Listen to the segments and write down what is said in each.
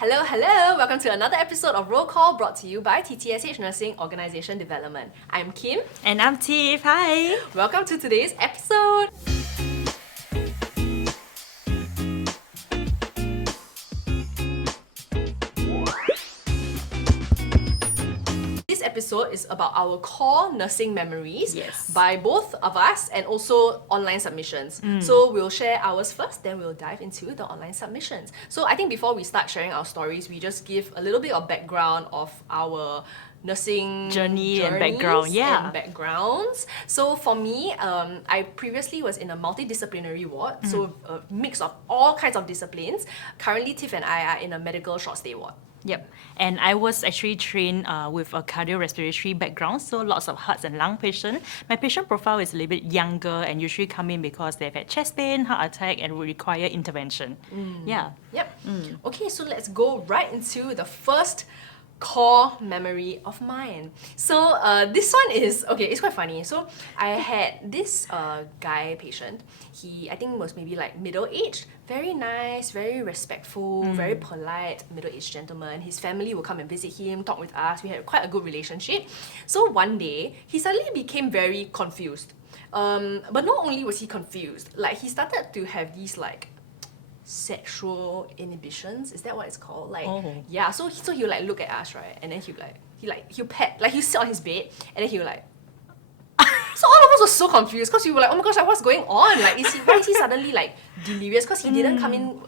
Hello, hello! Welcome to another episode of Roll Call brought to you by TTSH Nursing Organisation Development. I'm Kim. And I'm Tiff. Hi! Welcome to today's episode! This episode is about our core nursing memories by both of us and also online submissions. So we'll share ours first, then we'll dive into the online submissions. So I think before we start sharing our stories, we just give a little bit of background of our nursing journey and backgrounds. So for me, I previously was in a multidisciplinary ward, so a mix of all kinds of disciplines. Currently, Tiff and I are in a medical short stay ward. Yep. And I was actually trained with a cardiorespiratory background, so lots of hearts and lung patients. My patient profile is a little bit younger and usually come in because they've had chest pain, heart attack, and will require intervention. Yeah. Yep. Okay, so let's go right into the first core memory of mine. So this one is, okay, it's quite funny. So I had this guy patient. He, I think, was maybe like middle-aged, very nice, very respectful, very polite, middle-aged gentleman. His family would come and visit him, talk with us. We had quite a good relationship. So one day, he suddenly became very confused. But not only was he confused, like he started to have these like sexual inhibitions, is that what it's called? Like, yeah, so he'll like look at us, right? And then he'll pet, like he'll sit on his bed and then he'll like so all of us were so confused because we were like, oh my gosh, like what's going on? Like why is he suddenly like delirious? Because he didn't come in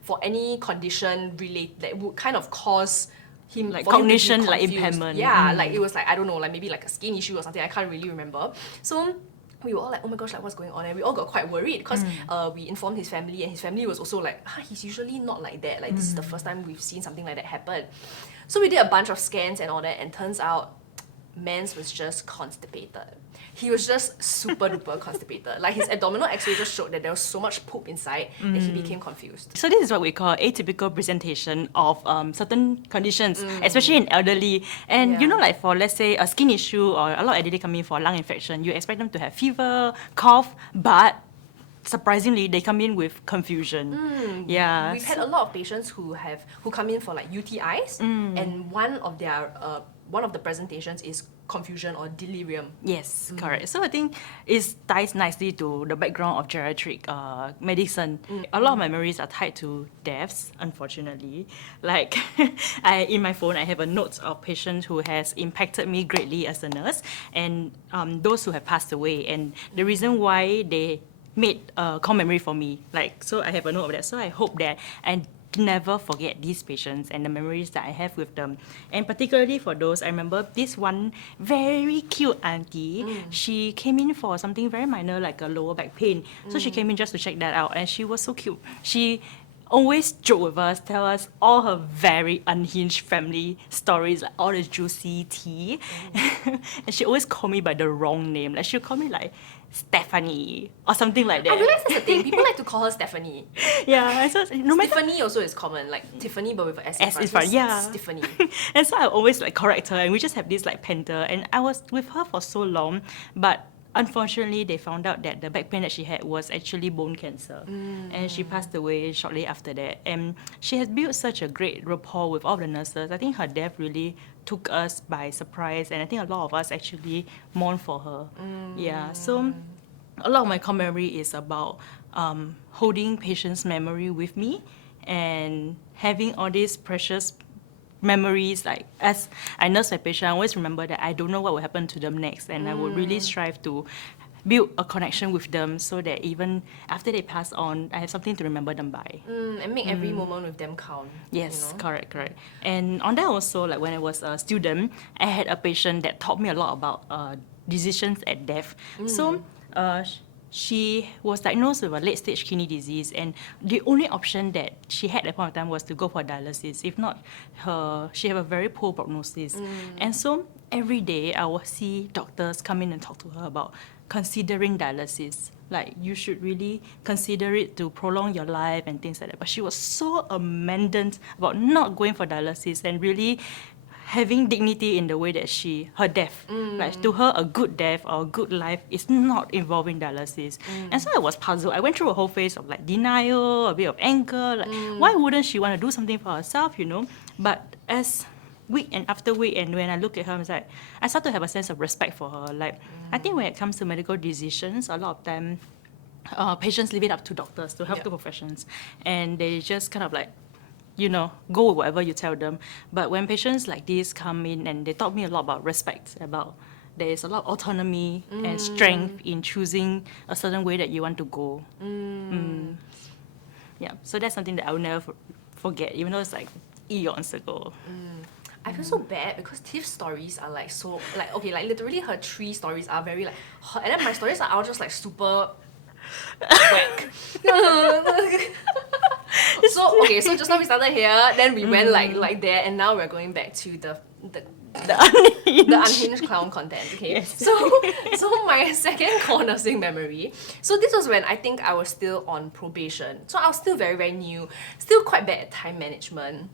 for any condition related that would kind of cause him like for him to be cognition, like confused. impairment. Yeah, like it was like, I don't know, like maybe like a skin issue or something, I can't really remember. So we were all like, oh my gosh, like what's going on? And we all got quite worried because we informed his family and his family was also like, he's usually not like that. Like this is the first time we've seen something like that happen. So we did a bunch of scans and all that, and turns out Mans was just constipated. He was just super duper constipated. Like his abdominal x-ray just showed that there was so much poop inside that he became confused. So this is what we call atypical presentation of certain conditions, especially in elderly. And you know, like for let's say a skin issue or a lot of elderly come in for lung infection, you expect them to have fever, cough, but surprisingly, they come in with confusion. Yeah. We've had a lot of patients who come in for like UTIs, and one of the presentations is confusion or delirium. Yes, correct. So I think it ties nicely to the background of geriatric medicine. A lot of memories are tied to deaths, unfortunately. Like, in my phone, I have a note of patients who has impacted me greatly as a nurse, and those who have passed away. And the reason why they made a core memory for me. Like, so I have a note of that. So I hope that I never forget these patients and the memories that I have with them. And particularly for those, I remember this one very cute auntie. She came in for something very minor, like a lower back pain. So she came in just to check that out, and she was so cute. She always joke with us, tell us all her very unhinged family stories, like all the juicy tea. And she always call me by the wrong name. Like she'll call me like Stephanie or something like that. I realize that's the thing. People like to call her Stephanie. Yeah, so no matter. Tiffany also is common, like Tiffany but with an S S in in front. front, yeah. Tiffany. And so I always like correct her, and we just have this like banter. And I was with her for so long, but unfortunately, they found out that the back pain that she had was actually bone cancer. And she passed away shortly after that. And she has built such a great rapport with all the nurses. I think her death really took us by surprise, and I think a lot of us actually mourned for her. Yeah, so a lot of my core memory is about holding patients' memory with me and having all these precious memories. Like as I nurse my patient, I always remember that I don't know what will happen to them next, and I would really strive to build a connection with them so that even after they pass on, I have something to remember them by. And make every moment with them count. Yes, you know? correct. And on that also, like when I was a student, I had a patient that taught me a lot about decisions at death. So she was diagnosed with a late-stage kidney disease, and the only option that she had at that point of time was to go for dialysis. If not, she had a very poor prognosis. And so every day I would see doctors come in and talk to her about considering dialysis. Like, you should really consider it to prolong your life and things like that. But she was so amendant about not going for dialysis and really having dignity in the way that her death, like to her, a good death or a good life is not involving dialysis. And so I was puzzled. I went through a whole phase of like denial, a bit of anger, like why wouldn't she want to do something for herself, you know? But as week and after week, and when I look at her, I was like, I start to have a sense of respect for her. Like, I think when it comes to medical decisions, a lot of time, patients leave it up to doctors, to healthcare professions, and they just kind of like, you know, go with whatever you tell them. But when patients like this come in and they taught me a lot about respect, about there is a lot of autonomy and strength in choosing a certain way that you want to go. Yeah, so that's something that I will never forget, even though it's like eons ago. I feel so bad because Tiff's stories are like so, like, okay, like literally her 3 stories are very like, and then my stories are all just like super whack. So, okay, so just now we started here, then we went like there, and now we're going back to the unhinged clown content, okay? Yes. So my second core nursing memory. So this was when I think I was still on probation. So I was still very, very new, still quite bad at time management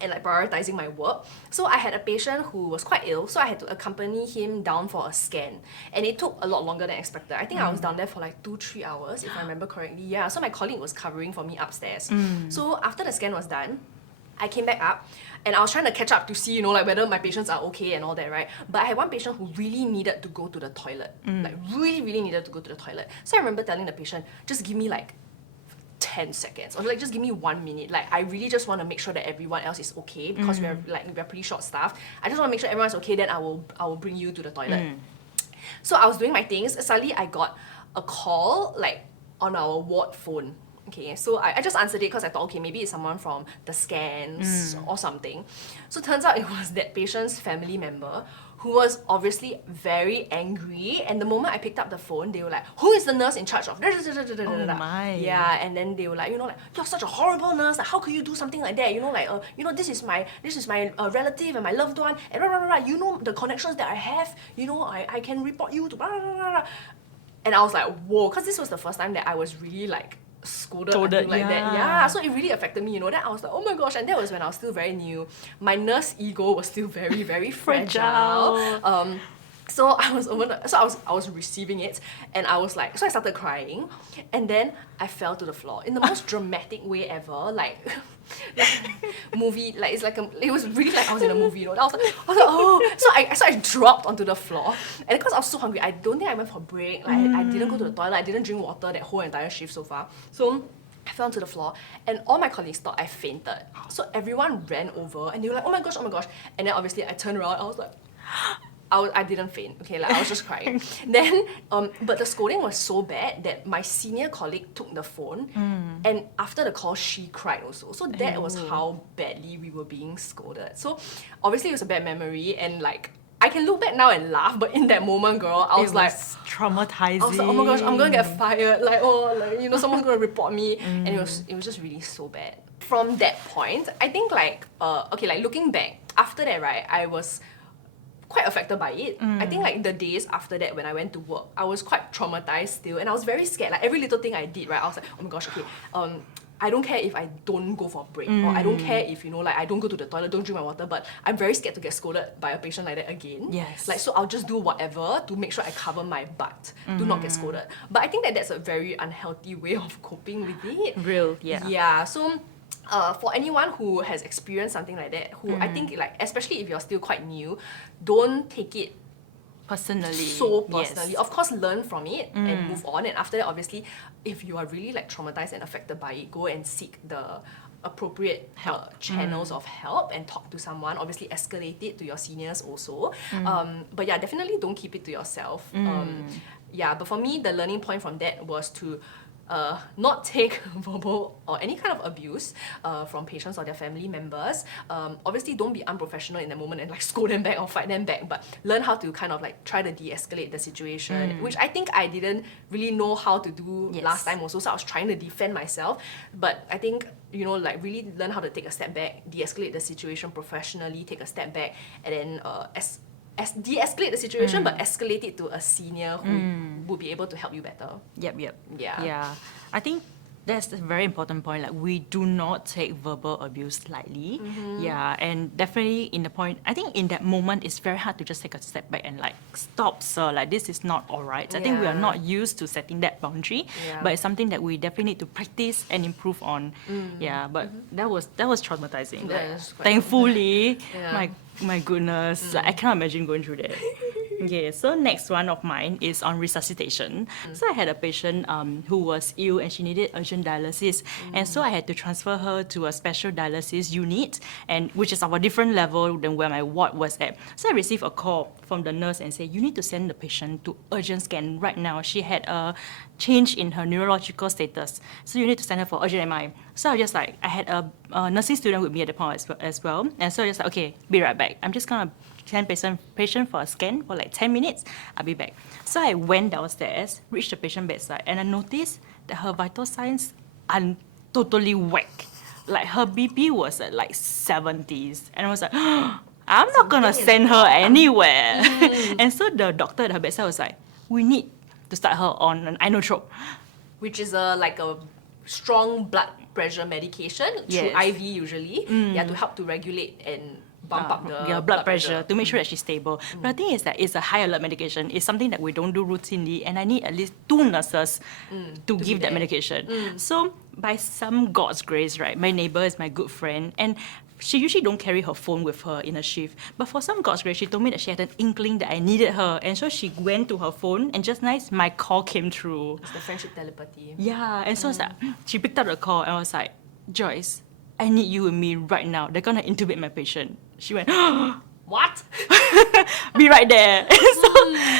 and like prioritizing my work. So I had a patient who was quite ill, so I had to accompany him down for a scan. And it took a lot longer than expected. I think I was down there for like 2-3 hours, if I remember correctly. Yeah, so my colleague was covering for me upstairs. So after the scan was done, I came back up and I was trying to catch up to see, you know, like whether my patients are okay and all that, right? But I had one patient who really needed to go to the toilet. Like really, really needed to go to the toilet. So I remember telling the patient, just give me like 10 seconds or like just give me 1 minute. Like I really just want to make sure that everyone else is okay because we're pretty short staffed. I just want to make sure everyone's okay, then I will bring you to the toilet. So I was doing my things. Suddenly I got a call like on our ward phone. Okay, so I just answered it because I thought, okay, maybe it's someone from the scans or something. So turns out it was that patient's family member who was obviously very angry. And the moment I picked up the phone, they were like, who is the nurse in charge of? Oh my. Yeah, and then they were like, you know, like, you're such a horrible nurse. Like, how could you do something like that? You know, like, you know, this is my relative and my loved one. And blah, blah, blah, blah. You know the connections that I have. You know, I can report you to blah, blah, blah, blah. And I was like, whoa, because this was the first time that I was really like scolded like that. Yeah, so it really affected me, you know. Then I was like, oh my gosh, and that was when I was still very new. My nurse ego was still very, very fragile. So I was I was receiving it, and I was like, so I started crying, and then I fell to the floor in the most dramatic way ever, like movie, like it was really like I was in a movie, you know. I was like, oh, so I dropped onto the floor, and because I was so hungry, I don't think I went for a break. Like I didn't go to the toilet, I didn't drink water that whole entire shift so far. So I fell onto the floor, and all my colleagues thought I fainted. So everyone ran over, and they were like, oh my gosh, and then obviously I turned around, I was like. I didn't faint, okay, like I was just crying. Then, but the scolding was so bad that my senior colleague took the phone, and after the call, she cried also. So that was how badly we were being scolded. So obviously it was a bad memory, and like, I can look back now and laugh, but in that moment, girl, I was like traumatizing. I was like, oh my gosh, I'm gonna get fired. Like, oh, like, you know, someone's gonna report me. And it was just really so bad. From that point, I think like, okay, like looking back, after that, right, I was quite affected by it. I think like the days after that when I went to work, I was quite traumatized still, and I was very scared. Like every little thing I did, right, I was like, oh my gosh, okay, I don't care if I don't go for a break, or I don't care if, you know, like I don't go to the toilet, don't drink my water, but I'm very scared to get scolded by a patient like that again. Yes. Like, so I'll just do whatever to make sure I cover my butt, to not get scolded. But I think that that's a very unhealthy way of coping with it. Real, yeah. Yeah, so for anyone who has experienced something like that, who I think like, especially if you're still quite new, don't take it personally. So personally. Yes. Of course, learn from it and move on. And after that, obviously, if you are really like traumatized and affected by it, go and seek the appropriate channels of help and talk to someone. Obviously, escalate it to your seniors also. But yeah, definitely don't keep it to yourself. Yeah, but for me, the learning point from that was to not take verbal or any kind of abuse from patients or their family members. Obviously, don't be unprofessional in the moment and like scold them back or fight them back, but learn how to kind of like try to de-escalate the situation, which I think I didn't really know how to do last time also, so I was trying to defend myself. But I think, you know, like really learn how to take a step back, de-escalate the situation professionally, take a step back, and then de-escalate the situation, but escalate it to a senior who would be able to help you better. Yep. Yeah. Yeah. I think That's a very important point. Like, we do not take verbal abuse lightly. Yeah, and definitely in the point, I think in that moment, it's very hard to just take a step back and like, stop, sir. Like, this is not all right. I think we are Yeah. not used to setting that boundary, Yeah. but it's something that we definitely need to practice and improve on. Yeah, but that was traumatizing. That Like, is quite thankfully, Yeah. my goodness, like, I cannot imagine going through that. Okay, so next one of mine is on resuscitation. So I had a patient who was ill and she needed urgent dialysis, and so I had to transfer her to a special dialysis unit, and which is of a different level than where my ward was at. So I received a call from the nurse and said, you need to send the patient to urgent scan right now. She had a change in her neurological status, so you need to send her for urgent MI. So I just like, I had a nursing student with me at the point as well, and so I just like, okay, be right back. I'm just gonna send patient for a scan for like 10 minutes. I'll be back. So I went downstairs, reached the patient bedside, and I noticed that her vital signs are totally whack. Like, her BP was at like 70s, and I was like, I'm not gonna Something is send her wrong. anywhere. And so the doctor at her bedside was like, we need to start her on an inotrope. Which is like a strong blood pressure medication through Yes. IV usually. Yeah, to help to regulate and bump up the your blood pressure to make sure that she's stable. But the thing is that it's a high alert medication. It's something that we don't do routinely, and I need at least 2 nurses to give that there. medication. So by some God's grace, right, my neighbor is my good friend, and she usually don't carry her phone with her in a shift. But for some God's grace, she told me that she had an inkling that I needed her, and so she went to her phone, and just nice, my call came through. It's the friendship telepathy. Yeah, and so it's like, she picked up the call, and I was like, Joyce, I need you and me right now. They're gonna intubate my patient. She went, What? be right there. So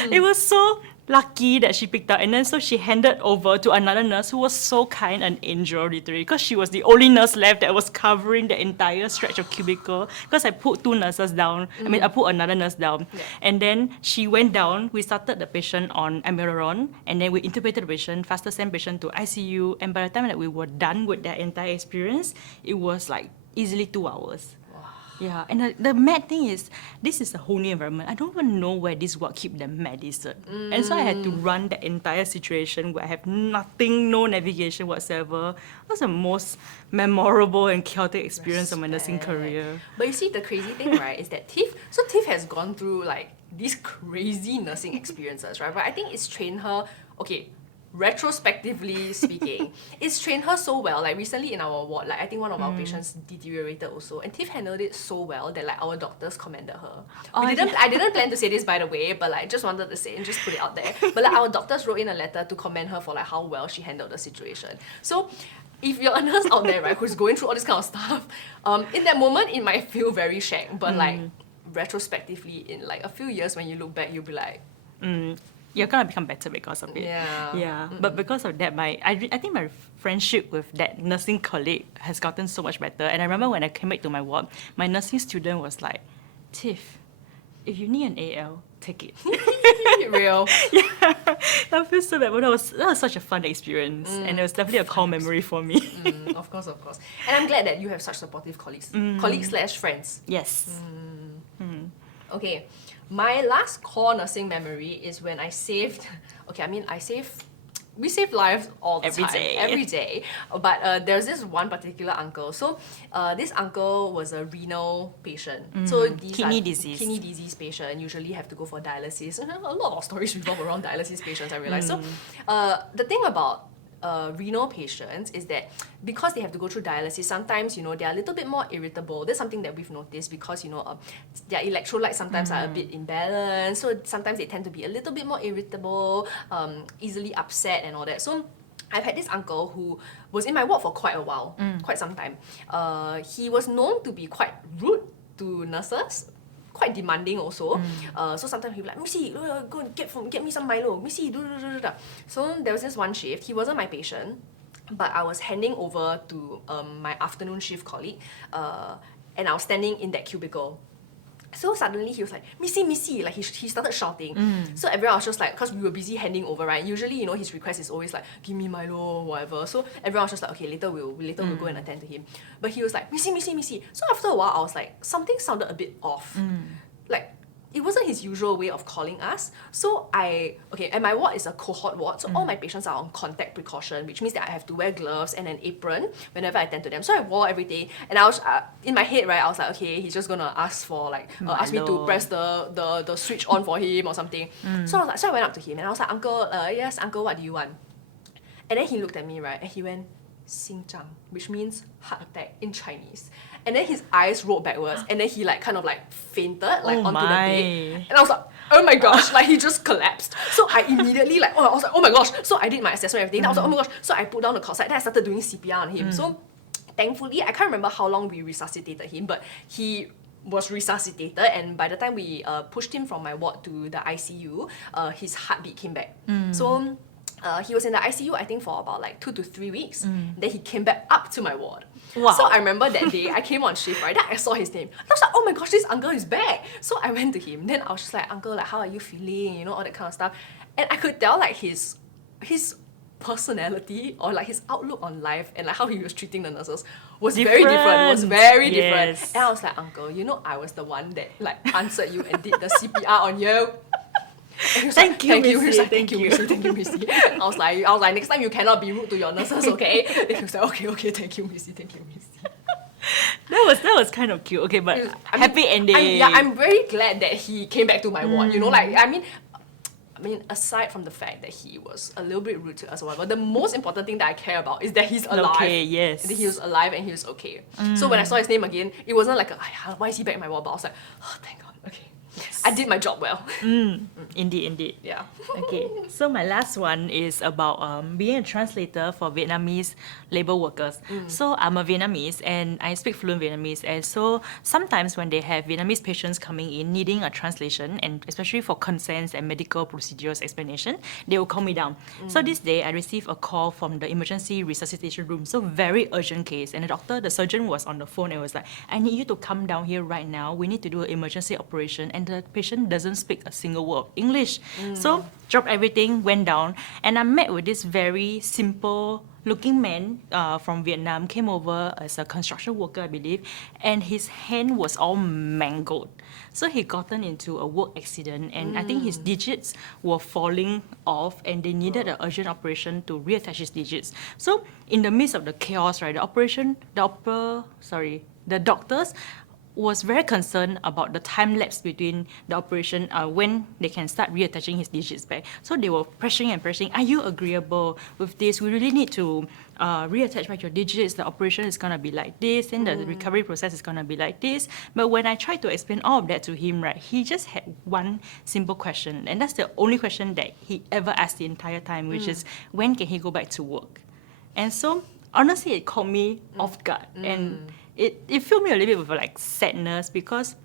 it was so lucky that she picked up, and then so she handed over to another nurse who was so kind, an angel literally, because she was the only nurse left that was covering the entire stretch of cubicle, because I put 2 nurses down. I put another nurse down. Yeah. And then she went down, we started the patient on Amiloron, and then we intubated the patient, faster sent patient to ICU, and by the time that we were done with that entire experience, it was like easily 2 hours. Yeah, and the mad thing is, this is a whole new environment. I don't even know where this ward keep the medicine. And so I had to run the entire situation where I have nothing, no navigation whatsoever. That was the most memorable and chaotic experience of my nursing Respect. career. But you see, the crazy thing, right, is that Tiff has gone through like these crazy nursing experiences, right? But I think it's trained her, okay, retrospectively speaking, it's trained her so well. Like recently in our ward, like I think one of our patients deteriorated also, and Tiff handled it so well that like our doctors commended her. I didn't plan to say this, by the way, but like just wanted to say and just put it out there. But like our doctors wrote in a letter to commend her for like how well she handled the situation. So if you're a nurse out there, right, who's going through all this kind of stuff, in that moment it might feel very shack, but like retrospectively in like a few years when you look back, you'll be like, You're gonna become better because of it. Yeah. Yeah. But because of that, I think my friendship with that nursing colleague has gotten so much better. And I remember when I came back to my ward, my nursing student was like, Tiff, if you need an AL, take it. real. Yeah. I feel so bad, but that was such a fun experience. And it was definitely a core memory for me. Of course, of course. And I'm glad that you have such supportive colleagues. Colleagues slash friends. Yes. Okay. My last core nursing memory is when I saved, we save lives all the Every time. day. Every day. But there's this one particular uncle. So this uncle was a renal patient. So these Kidney are disease. Kidney disease patient usually have to go for dialysis. And a lot of stories revolve around dialysis patients, I realize. So the thing about renal patients is that because they have to go through dialysis, sometimes, they're a little bit more irritable. That's something that we've noticed because, their electrolytes sometimes are a bit imbalanced. So sometimes they tend to be a little bit more irritable, easily upset and all that. So I've had this uncle who was in my ward for quite a while, quite some time. He was known to be quite rude to nurses, quite demanding also. So sometimes he'd be like, Missy, go and get me some Milo. Missy, do. So there was this one shift. He wasn't my patient, but I was handing over to my afternoon shift colleague, and I was standing in that cubicle. So suddenly he was like, Missy, like he started shouting. So everyone was just like, because we were busy handing over, right? Usually, his request is always like, give me Milo, whatever. So everyone was just like, okay, later we'll go and attend to him. But he was like, Missy. So after a while, I was like, something sounded a bit off. Like, it wasn't his usual way of calling us. So and my ward is a cohort ward, so all my patients are on contact precaution, which means that I have to wear gloves and an apron whenever I attend to them. So I wore every day, and I was in my head, right, I was like, okay, he's just gonna ask for like ask me to press the switch on for him or something. So I went up to him and I was like, uncle, yes, uncle, what do you want? And then he looked at me, right, and he went, 心脏, which means heart attack in Chinese. And then his eyes rolled backwards, and then he like kind of like fainted like onto the bed. And I was like, oh my gosh, like he just collapsed. So I immediately I was like, oh my gosh. So I did my assessment and everything. I was like, oh my gosh. So I put down the cot side, then I started doing CPR on him. So thankfully, I can't remember how long we resuscitated him, but he was resuscitated, and by the time we pushed him from my ward to the ICU, his heartbeat came back. So he was in the ICU, I think, for about like 2 to 3 weeks. Then he came back up to my ward. Wow. So I remember that day, I came on shift, right? Then I saw his name. I was like, oh my gosh, this uncle is back. So I went to him. Then I was just like, uncle, like, how are you feeling? You know, all that kind of stuff. And I could tell like his personality or like his outlook on life and like how he was treating the nurses was very different. Was very different. And I was like, uncle, you know, I was the one that like answered you and did the CPR on you. Thank you, Missy. Thank you, Missy. I was like, next time you cannot be rude to your nurses, okay? He was like, okay, thank you, Missy. That was kind of cute. Okay, but happy ending. I'm very glad that he came back to my ward. You know, like I mean, aside from the fact that he was a little bit rude to us or whatever, the most important thing that I care about is that he's alive. Okay, yes. That he was alive and he was okay. So when I saw his name again, it wasn't like, why is he back in my ward? But I was like, oh, thank God, okay. Yes. I did my job well. Indeed. Yeah. Okay, so my last one is about being a translator for Vietnamese labour workers. So I'm a Vietnamese and I speak fluent Vietnamese, and so sometimes when they have Vietnamese patients coming in needing a translation, and especially for consents and medical procedures explanation, they will call me down. So this day I received a call from the emergency resuscitation room, so very urgent case, and the surgeon was on the phone and was like, I need you to come down here right now, we need to do an emergency operation, and the patient doesn't speak a single word of English. So dropped everything, went down, and I met with this very simple looking man from Vietnam, came over as a construction worker, I believe, and his hand was all mangled. So he gotten into a work accident, and I think his digits were falling off, and they needed an urgent operation to reattach his digits. So in the midst of the chaos, right, the doctors was very concerned about the time lapse between the operation when they can start reattaching his digits back. So they were pressing and pressing, are you agreeable with this? We really need to reattach back your digits. The operation is going to be like this, and the recovery process is going to be like this. But when I tried to explain all of that to him, right, he just had one simple question, and that's the only question that he ever asked the entire time, which is, when can he go back to work? And so, honestly, it caught me off guard. And it filled me a little bit with like sadness, because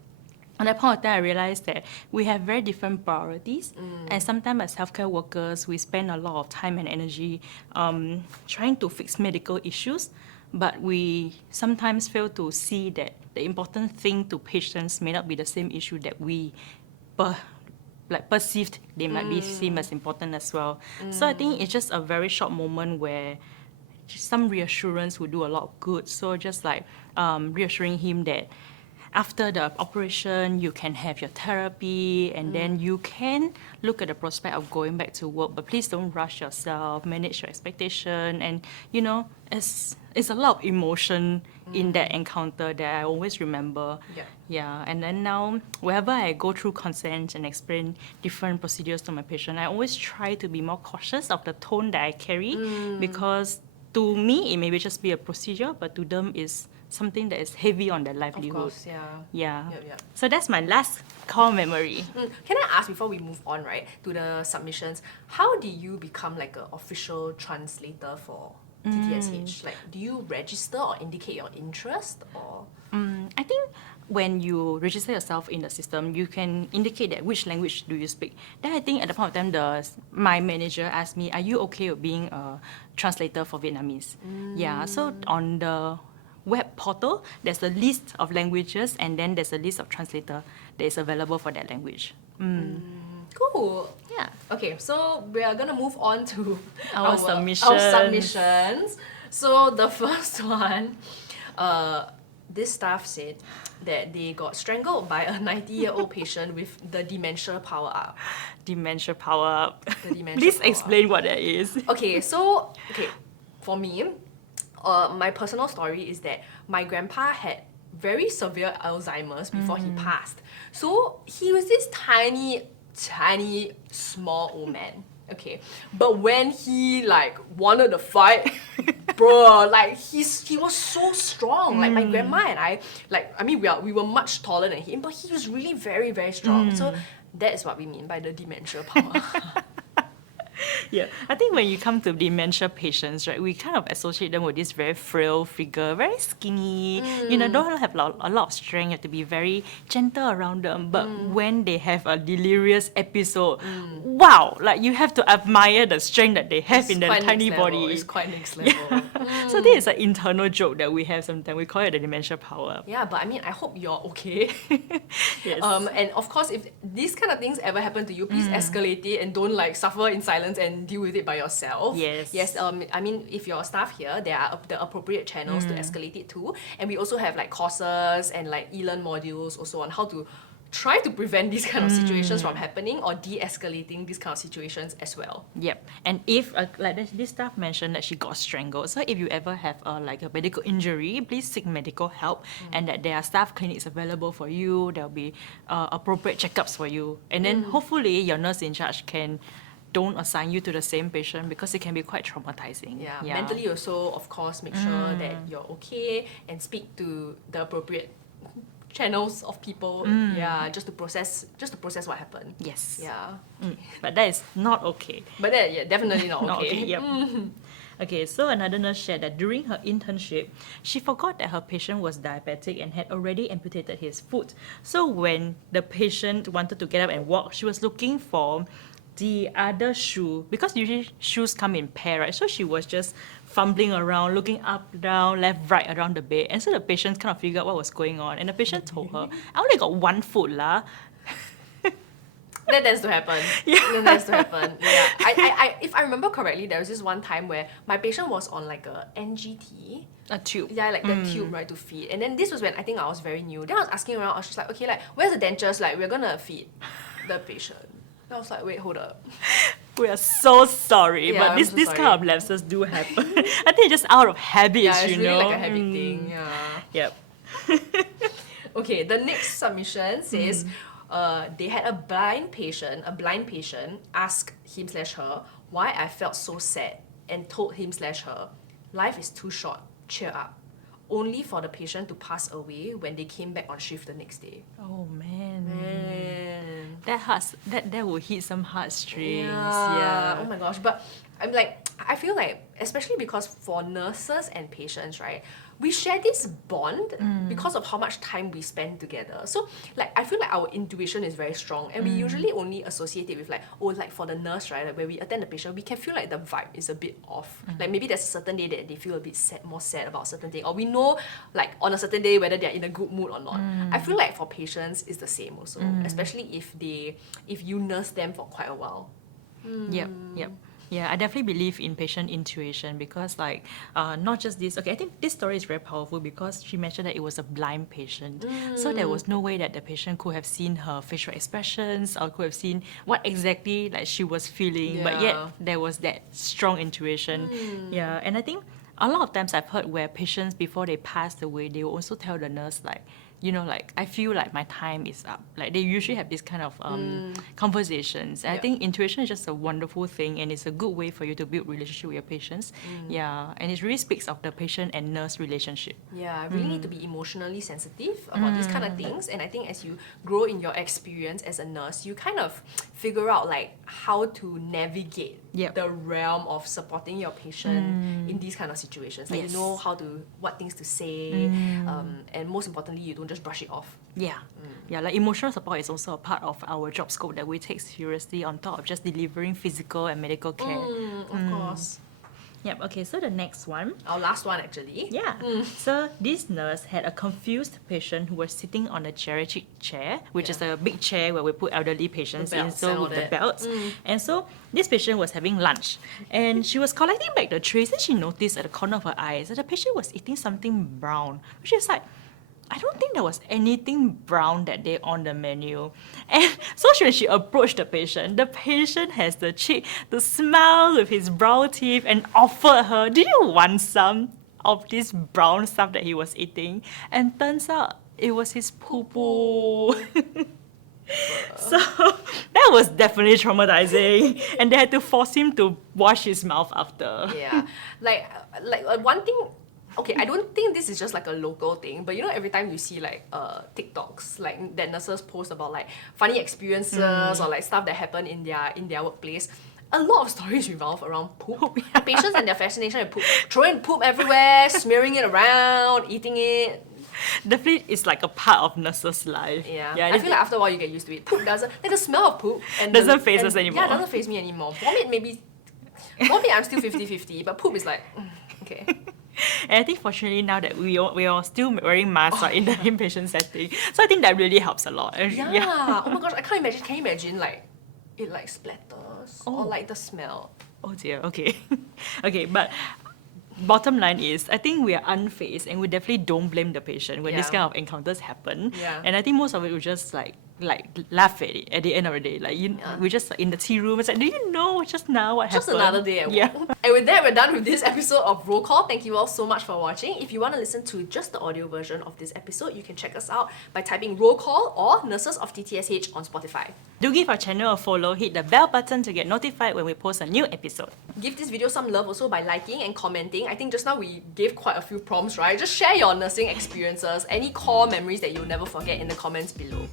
at that point of time I realized that we have very different priorities, and sometimes as healthcare workers we spend a lot of time and energy trying to fix medical issues, but we sometimes fail to see that the important thing to patients may not be the same issue that we perceived they might be seen as important as well. So I think it's just a very short moment where some reassurance would do a lot of good. So just like reassuring him that after the operation, you can have your therapy, and then you can look at the prospect of going back to work, but please don't rush yourself, manage your expectation. And you know, it's a lot of emotion in that encounter that I always remember. Yeah. And then now, whenever I go through consent and explain different procedures to my patient, I always try to be more cautious of the tone that I carry, because to me, it may just be a procedure, but to them is something that is heavy on their livelihood. Of course, Yeah. Yep. So that's my last core memory. Can I ask, before we move on, right, to the submissions, how did you become like an official translator for TTSH? Like, do you register or indicate your interest, or? I think when you register yourself in the system, you can indicate that which language do you speak. Then I think at the point of time, my manager asked me, are you okay with being a translator for Vietnamese? Yeah, so on the web portal, there's a list of languages, and then there's a list of translator that is available for that language. Cool. Yeah. Okay, so we are gonna move on to Our submissions. So the first one, this staff said that they got strangled by a 90-year-old patient with the dementia power up. Dementia power up. The dementia Please power explain what that is. Okay, for me, my personal story is that my grandpa had very severe Alzheimer's before he passed. So he was this tiny, small old man. Okay, but when he like wanted to fight, bro, like he was so strong. Like my grandma and I, like I mean we were much taller than him, but he was really very, very strong. So that is what we mean by the dementia power. Yeah, I think when you come to dementia patients, right, we kind of associate them with this very frail figure, very skinny, don't have a lot of strength, you have to be very gentle around them. But when they have a delirious episode, wow, like you have to admire the strength that they have in their tiny body. It's quite next level. So this is an internal joke that we have sometimes. We call it the dementia power. Yeah, but I mean, I hope you're okay. Yes. And of course, if these kind of things ever happen to you, please escalate it and don't like suffer in silence and deal with it by yourself. Yes. Yes. I mean, if you're staff here, there are the appropriate channels to escalate it to, and we also have like courses and like e-learn modules also on how to try to prevent these kind of situations from happening or de-escalating these kind of situations as well. Yep. And if, like this staff mentioned that she got strangled, so if you ever have like a medical injury, please seek medical help and that there are staff clinics available for you, there'll be appropriate checkups for you. And then hopefully your nurse in charge don't assign you to the same patient because it can be quite traumatizing. Yeah. Mentally also, of course, make sure that you're okay and speak to the appropriate channels of people, just to process what happened. Yes. Yeah. But that is not okay. But that, definitely not okay. Not okay, yep. Okay, so another nurse shared that during her internship, she forgot that her patient was diabetic and had already amputated his foot. So when the patient wanted to get up and walk, she was looking for the other shoe, because usually shoes come in pair, right? So she was just fumbling around, looking up, down, left, right around the bed. And so the patient kind of figured out what was going on. And the patient told her, I only got one foot lah. That tends to happen. Yeah. That tends to happen. Yeah. I if I remember correctly, there was this one time where my patient was on like a NGT. A tube. Yeah, like the tube, right, to feed. And then this was when I think I was very new. Then I was asking around, I was just like, okay, like, where's the dentures? Like, we're gonna feed the patient. I was like, wait, hold up. We are so sorry, Yeah, but this sorry. kind of lapses do happen. I think it's just out of habits, Yeah, it's you really know. like a habit thing. Yeah. Yep. Okay, the next submission says they had a blind patient ask him/her why I felt so sad and told him/her, life is too short, cheer up. Only for the patient to pass away when they came back on shift the next day. Oh man. Man. That will hit some heartstrings. Yeah. Oh my gosh. But I feel like, especially because for nurses and patients, right, we share this bond because of how much time we spend together. So like I feel like our intuition is very strong, and we usually only associate it with like, oh, like for the nurse, right, like when we attend the patient, we can feel like the vibe is a bit off. Like maybe there's a certain day that they feel a bit more sad about a certain thing, or we know like on a certain day whether they're in a good mood or not. I feel like for patients it's the same also, especially if you nurse them for quite a while. Yep. Yeah, I definitely believe in patient intuition because like, not just this, okay, I think this story is very powerful because she mentioned that it was a blind patient. So there was no way that the patient could have seen her facial expressions or could have seen what exactly like she was feeling, but yet there was that strong intuition. Yeah, and I think a lot of times I've heard where patients, before they passed away, they will also tell the nurse like, you know, like, I feel like my time is up. Like, they usually have this kind of conversations. And I think intuition is just a wonderful thing, and it's a good way for you to build relationship with your patients. Yeah, and it really speaks of the patient and nurse relationship. Yeah, really need to be emotionally sensitive about these kind of things. And I think as you grow in your experience as a nurse, you kind of figure out like how to navigate the realm of supporting your patient in these kind of situations. Like you know what things to say, and most importantly, you don't just brush it off. Yeah, like emotional support is also a part of our job scope that we take seriously on top of just delivering physical and medical care. Of course. Yep, okay, so the next one. Our last one actually. Yeah. So this nurse had a confused patient who was sitting on a geriatric chair, which is a big chair where we put elderly patients in, so with the belts. And so this patient was having lunch and she was collecting back the trays and she noticed at the corner of her eyes that the patient was eating something brown. She was like, I don't think there was anything brown that day on the menu. And so when she approached the patient has the cheek to smile with his brown teeth and offered her, do you want some of this brown stuff that he was eating? And turns out it was his poo-poo. So that was definitely traumatizing. And they had to force him to wash his mouth after. Yeah. Like one thing, okay, I don't think this is just like a local thing, but you know, every time you see like TikToks like that nurses post about like funny experiences or like stuff that happened in their workplace, a lot of stories revolve around poop. Patients and their fascination with poop, throwing poop everywhere, smearing it around, eating it. Definitely, it's like a part of nurses' life. Yeah, I feel like after a while you get used to it. Poop doesn't, like the smell of poop and doesn't faze us anymore. Yeah, it doesn't faze me anymore. Vomit I'm still 50-50, but poop is like, okay. And I think fortunately now that we are still wearing masks in the inpatient setting, so I think that really helps a lot. Yeah. Oh my gosh, I can't imagine. Can you imagine like it like splatters or like the smell? Oh dear. Okay. Okay, but bottom line is, I think we are unfazed and we definitely don't blame the patient when this kind of encounters happen. Yeah. And I think most of it we just like laugh at it at the end of the day. Like we're just like, in the tea room. It's like, do you know just now what happened? Just another day at work. Yeah. And with that, we're done with this episode of Roll Call. Thank you all so much for watching. If you want to listen to just the audio version of this episode, you can check us out by typing Roll Call or Nurses of TTSH on Spotify. Do give our channel a follow, hit the bell button to get notified when we post a new episode. Give this video some love also by liking and commenting. I think just now we gave quite a few prompts, right? Just share your nursing experiences, any core memories that you'll never forget in the comments below.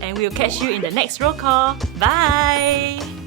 And we'll catch you in the next roll call. Bye!